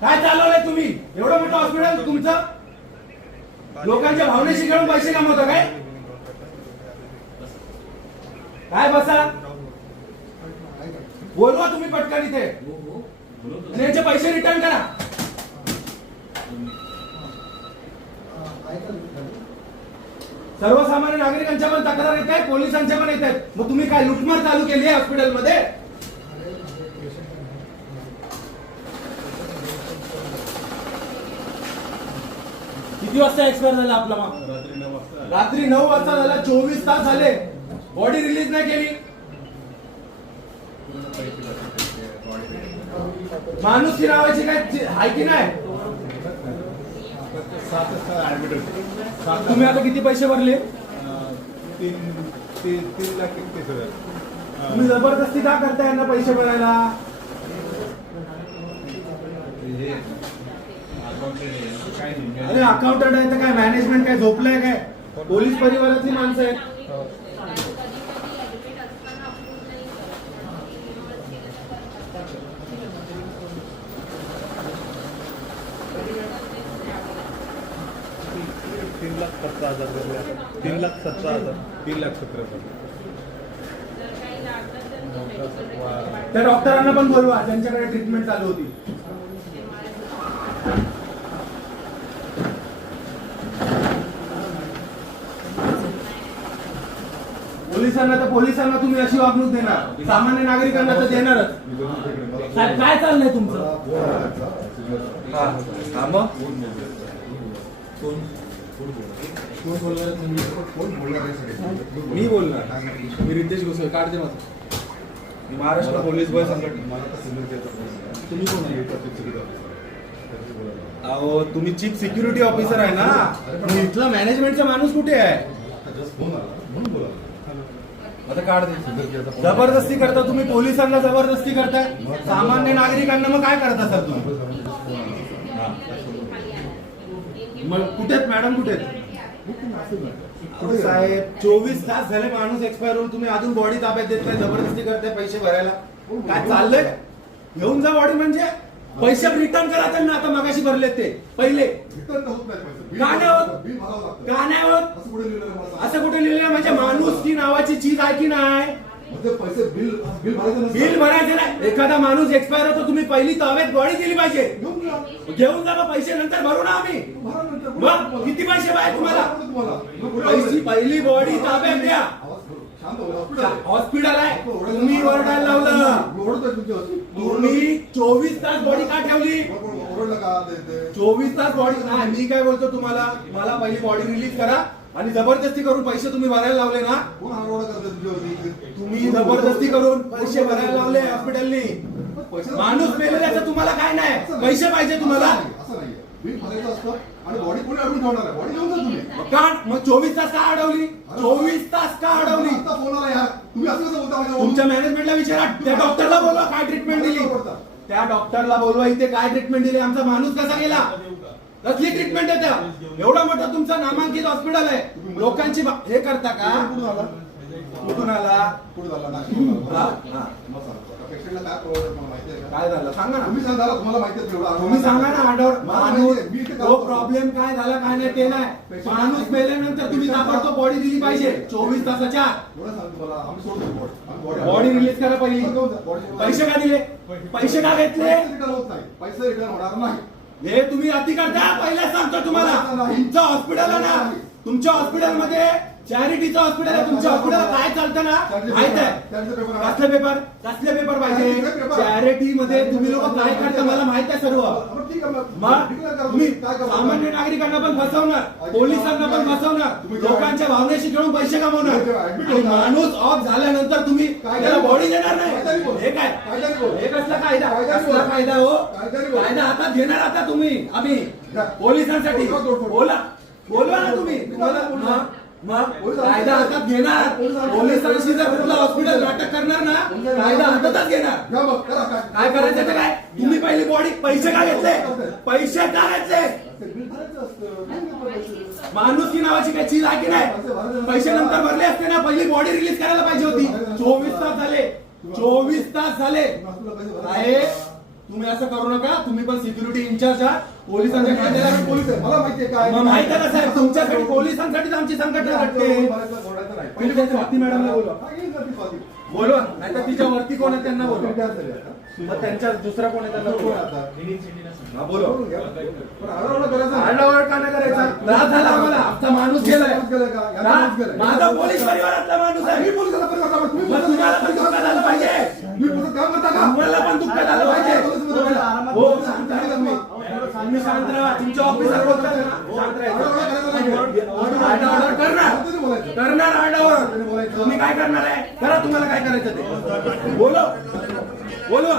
काय चालवलंय तुम्ही? एवढं मोठं हॉस्पिटल तुमचं? लोकांच्या भावनेशी खेळून पैसे कमवता काय? काय बसा? बोलवा तुम्ही पटकन इथे. आणि याचे पैसे रिटर्न करा. सर्वसामान्य नागरिकांच्या पण तक्रार येत आहे पोलिसांच्या पण येत आहेत. मग तुम्ही काय लुटमार चालू केली आहे हॉस्पिटलमध्ये किती वाजता एक्सपायर झाला आपला मग? रात्री नऊ वाजता रात्री नऊ वाजता झाला चोवीस तास झाले. बॉडी रिलीज नाही केली. पूर्ण पैसे माणूस की नावाची काय आहे की नाही? सात वाजता ऍडमिट होते सात तुम्ही आता किती पैसे भरले? अं, तीन तीन तीन लाख एकतीस हजार तुम्ही अं, जबरदस्ती का करताय यांना पैसे भरायला? हे आहे. अरे अकाउंटंट आहे तर काय मॅनेजमेंट काय झोपलंय काय? पोलीस परिवारातली माणसं आहेत. तीन लाख सत्तर हजार भरले. तीन लाख सत्तर हजार. तीन लाख सत्तर हजार. त्या डॉक्टरांना पण बोलवा त्यांच्याकडे ट्रीटमेंट चालू होती. पोलिसांना तर पोलिसांना तुम्ही अशी वागणूक देणार. सामान्य नागरिकांना तर देणारच. साहेब काय चाललंय तुमचं? हा मी बोलणार. मी रितेश गोसावी काढते माझं. मी महाराष्ट्र पोलीस बळ संघटना. तुम्ही कोण आहे? अहो तुम्ही चीफ सिक्युरिटी ऑफिसर आहे ना. इथला मॅनेजमेंटचा माणूस कुठे आहे? काढ जबरदस्ती करता तुम्ही पोलिसांना जबरदस्ती करताय? सामान्य नागरिकांना मग काय करता सर तुम्ही? मग कुठे आहेत मॅडम कुठे? आहेत साहेब चोवीस तास झाले माणूस एक्सपायर होऊन तुम्ही अजून बॉडी ताब्यात देत नाही जबरदस्ती करताय पैसे भरायला. काय चाललंय? घेऊन जा बॉडी म्हणजे. पैसे रिटर्न करा त्यांना आता मगाशी भरलेत ते. पहिले. का नाही होत का नाही होत असं कुठे लिहिलेलं म्हणजे माणूस की नावाची चीज आहे की नाही? पैसे बिल बिल भरायचं नसतं. बिल भरायचे नाही. एखादा माणूस एक्सपायर होतो तुम्ही पहिली ताब्यात बॉडी दिली पाहिजे. घेऊन जा. पैसे नंतर भरू ना आम्ही. मग किती पैसे पाहिजे तुम्हाला? पहिली बॉडी ताब्यात द्या. शांत हो, हॉस्पिटल आहे. हॉस्पिटल ओरडायला तुम्ही ओरडायला लावलं. तुम्ही चोवीस तास बॉडी का ठेवली? चोवीस तास बॉडी नाही मी काय बोलतो तुम्हाला? मला पहिली बॉडी रिलीज करा आणि जबरदस्ती करून पैसे तुम्ही भरायला लावले ना? तुम्ही जबरदस्ती करून पैसे भरायला लावले हॉस्पिटलनी माणूस मेलेल्याचं तुम्हाला काय नाही. पैसे पाहिजे तुम्हाला. बिल भरायचं असतं आणि बॉडी कोणी अडवून ठेवणार आहे. बॉडी घेऊन जा तुम्ही. का? मग चोवीस तास का अडवली? चोवीस तास का अडवली? आता फोन आला यार. तुम्ही असं कसं बोलता माझ्यावर? तुमच्या मॅनेजमेंटला विचारा. त्या डॉक्टरला बोलवा काय ट्रीटमेंट दिली. त्या डॉक्टरला बोलवा इथे काय ट्रीटमेंट दिली? आमचा माणूस कसा गेला? कसली ट्रीटमेंट आहे त्या? एवढा मोठा तुमचा नामांकित हॉस्पिटल आहे. लोकांची बा- हे करता का? कुठून आला? कुठून आला? कुठे झाला. हा, हा. मग. पेशंटला काय प्रॉब्लेम मला माहिती आहे का? काय झालं? सांगा ना. तुम्ही सांगा ना, तुम्हाला माहिती आहे तेवढं. तुम्ही सांगा ना आठवड मला माणूस माहिती आहे, मी इथे काम तो करतो. प्रॉब्लेम काय झाला काय नाही ते नाही. माणूस मेल्यानंतर तुम्ही ताबडतोब बॉडी दिली पाहिजे. चोवीस तासाच्या आत. एवढं सांगतो मला. आम्ही सोडतो बॉडी रिलीज करा पहिली. पैसे का दिले? पैसे का घेतले? पैसे रिटर्न होत नाही. पैसे रिटर्न होणार नाही. हे तुम्ही अति करता. पहिला सांगतो तुम्हाला. तुमचं हॉस्पिटल आहे ना. तुमच्या हॉस्पिटलमध्ये चॅरिटीचं हॉस्पिटल आहे तुमच्या हॉस्पिटल काय चालतं ना माहीत आहे. कसले पेपर कसले पेपर पाहिजे? चॅरिटी मध्ये तुम्ही लोक काय करता मला माहीत आहे सर्व मग. तुम्ही? सामान्य नागरिकांना पण फसवणार पोलिसांना पण फसवणार लोकांच्या भावनेशी खेळून पैसे कमवणार माणूस ऑफ झाल्यानंतर तुम्ही त्याला? बॉडी देणार नाही. हे काय. हे कसला कायदा कसला. कायदा हो. कायदा हातात घेणार आता तुम्ही आम्ही. पोलिसांसाठी. बोला बोलवा ना तुम्ही तुम्हाला. मग- कायदा हातात घेणार पोलिसांशी जर कुठलं हॉस्पिटल नाटक करणार ना कायदा हातातच घेणार या मग, करा काय. काय करायचं ते काय तुम्ही पहिली बॉडी पैसे का घेतले पैसे का घेतले ते बिल भरायचं असतं. नाही घेतलं पैसे. माणूस की नावाची काय चीज आहे की नाही पैसे नंतर भरले असते ना पहिली बॉडी रिलीज करायला पाहिजे होती चोवीस तास झाले चोवीस तास झाले हॉस्पिटलला पैसे भरायचे आहे असतात. तुम्ही असं करू नका तुम्ही पण सिक्युरिटी इंचार्ज आहात. पोलिसांच्या मी खात्याला पोलीस आहे मला माहिती आहे काय मग माहिती आहे का साहेब तुमच्यासाठी पोलिसांसाठी आमची संघटना वाटते पहिले त्या स्वाती मॅडमला बोलवा. बोलवा. नाही तर तिच्या वरती कोण आहे त्यांना बोलवा. मग त्यांच्या दुसरा कोण आहे त्यांना बोलवा. हा बोलवा. आरडाओरड का नाही करायचा? त्रास झाला आम्हाला. आमचा माणूस गेलाय. माणूस गेलाय का? याचा का? माणूस गेलाय. माझा पोलीस परिवारातला माणूस आहे. मग तुम्हाला पण दुःख झालं पाहिजे. तुम्हाला पण दुःख झालं पाहिजे. हो तुम्ही आरडाओरड करणार करणार आरडाओरड तुम्ही काय करणार आहे करा तुम्हाला काय करायचं ते बोलो बोलो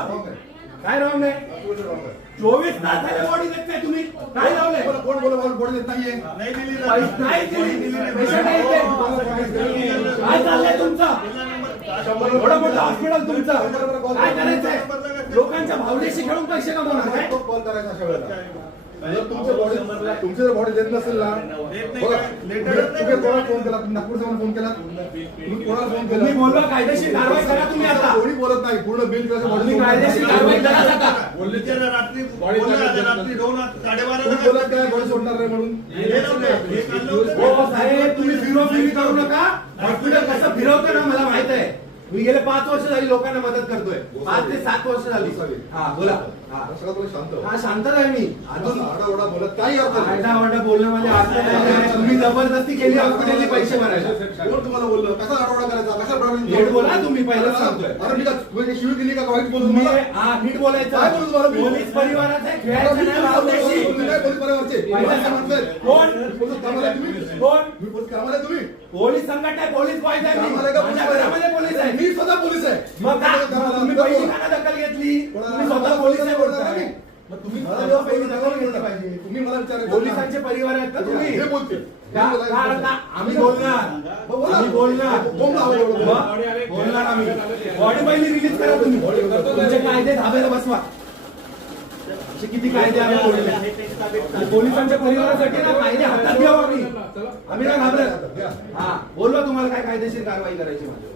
काय राहून नाही चोवीस तास झाले बॉडी देत नाही तुम्ही काय लावलंय कोण बोल बोल देत नाहीये नाही दिली नाही दिले. काय चाललंय तुमचं एवढं मोठं हॉस्पिटल तुमचं काय करायचंय लोकांच्या भावनेशी खेळून पैसे कमवणार काय कॉल करायचा अशा वेळेला. बॉडी तुमची जर बॉडी देत नसेल ना कोणाला फोन केला? नागपूर जाऊन फोन केला? तुम्ही कोणाला फोन केला? बोलवा कायदेशीर कारवाई करा तुम्ही आता. कोणी बोलत नाही पूर्ण बिल तुम्ही कायदेशीर कारवाई करा आता. बोलले ते रात्री बोलला रात्री दोन साडेबारा बोलत काय बॉडी सोडणार नाही म्हणून. हे तुम्ही फिरोफिरी करू नका. हॉस्पिटल कसं फिरवतं ना मला मी गेले पाच वर्ष झाली लोकांना मदत करतोय. पाच ते सात वर्ष झाली. हा बोला. हा शांत व्हा. हा शांत आहे मी. अजून ओरडा बोलणं म्हणजे अर्थ तुम्ही जबरदस्ती केली पैसे भरायला. कोण तुम्हाला बोललं? कसा करायचा? कसा नीट बोला तुम्ही, पहिलंच सांगतोय. अरे मी का शिवी दिली का? वाईट बोलू तुम्ही तुम्हाला? हा नीट बोलायचं. काय बोलू तुम्हाला? मी? पोलीस परिवाराचे खेळायचं नाही पोलीस परिवारचे? पहिला? कोण? मी आहे कोण? मी आहे तुम्ही? पोलीस संघटना आहे, पोलीस बॉयज आहे. मी. कामाला का माझ्या पोलीस घरामध्ये पोलीस आहे. मी स्वतः पोलीस आहे. मग का तुम्ही पहिली का दखल घेतली. तुम्ही स्वतः पोलीस आहे बोलताय. मग तुम्ही मला स्वतः पहिली दखल घेतली पाहिजे. तुम्ही मला विचारायचं पोलिसांचे परिवार आहेत का तुम्ही? हे बोलते. का- का- का- आम्ही बोलणार. बोला. आम्ही बोलणार. मग बोलणार आम्ही. बॉडी पहिली रिलीज करा तुम्ही. तुमचे कायदे धाब्याला बसवा. असे किती कायदे आम्ही बोलले आणि पोलिसांच्या परिवारासाठी ना कायदे हातात घेऊ आम्ही. आम्ही ना घाबरत. हा बोललो तुम्हाला काय कायदेशीर कारवाई करायची माझी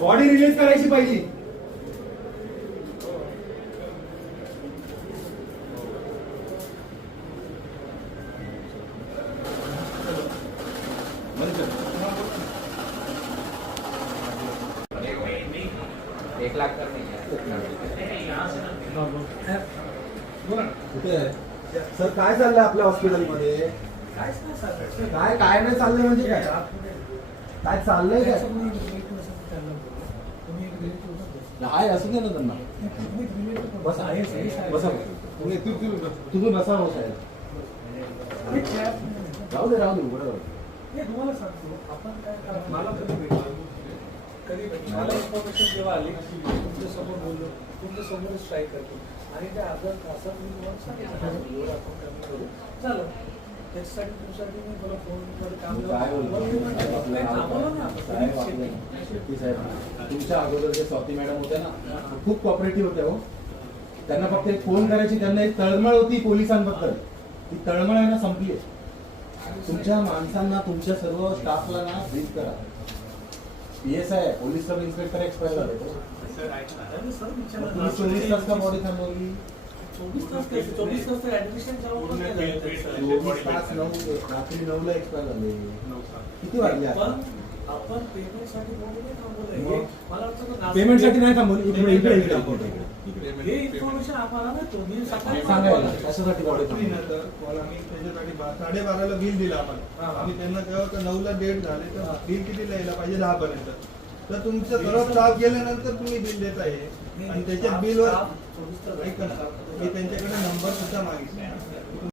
बॉडी रिलीज करायची पाहिजे एक लाख तर नहीं है कुठे आहे सर काय चाललंय आपल्या हॉस्पिटलमध्ये? काय काय नाही चाललंय म्हणजे काय? काय चाललंय काय? आहे असं दे ना त्यांना. बसा बसा तुम्ही तू तू तुम्ही बसा हो साहेब. राहू दे राहू दे बरोबर मला कधी मला इन्फॉर्मेशन जेव्हा आली तुमच्यासमोर बोललो तुमच्यासमोर स्ट्राईक करतो. आणि त्या अर्ध्या तासात मी तुम्हाला सांगितलं आपण कमी करू. झालं त्याच्यासाठी तुमच्यासाठी मी मला फोनवर काम काय बोलतो? मग मी म्हटलं, साहेब आपल्या नाही, थांबवलं ना आपण. साहेब आपले शेट्टी साहेब तुमच्या अगोदर जे स्वाती मॅडम होत्या ना खूप कॉपरेटिव्ह होत्या हो. त्यांना फक्त एक फोन करायची त्यांना एक तळमळ होती पोलिसांबद्दल. ती तळमळ आहे ना संपली आहे. तुमच्या माणसांना तुमच्या सर्व स्टाफला ना ब्रीफ करा. P S I police sub inspector expire झाले चोवीस तास का बॉडी थांबवली चोवीस तास? चोवीस तास ऍडमिशन. चोवीस तास नऊ रात्री नऊला एक्सपायर झाले किती वाजले आता? आपण पेमेंटसाठी बॉडी नाही पेमेंटसाठी थांबवली. इकडे इकडे इकडे. हे इन्फॉर्मेशन आम्हाला नाही. सकाळी सांगायला कॉल आम्ही त्याच्यासाठी साडेबाराला बिल दिलं हा, आम्हाला हा. आणि त्यांना तेव्हा नऊला डेट झाले तर बिल किती यायला पाहिजे? दहा पर्यंत तर तुमचं सर्व स्टाफ गेल्यानंतर तुम्ही बिल देत आहे. आणि त्याच्या बिलवर मी त्यांच्याकडे नंबर सुद्धा मागितला.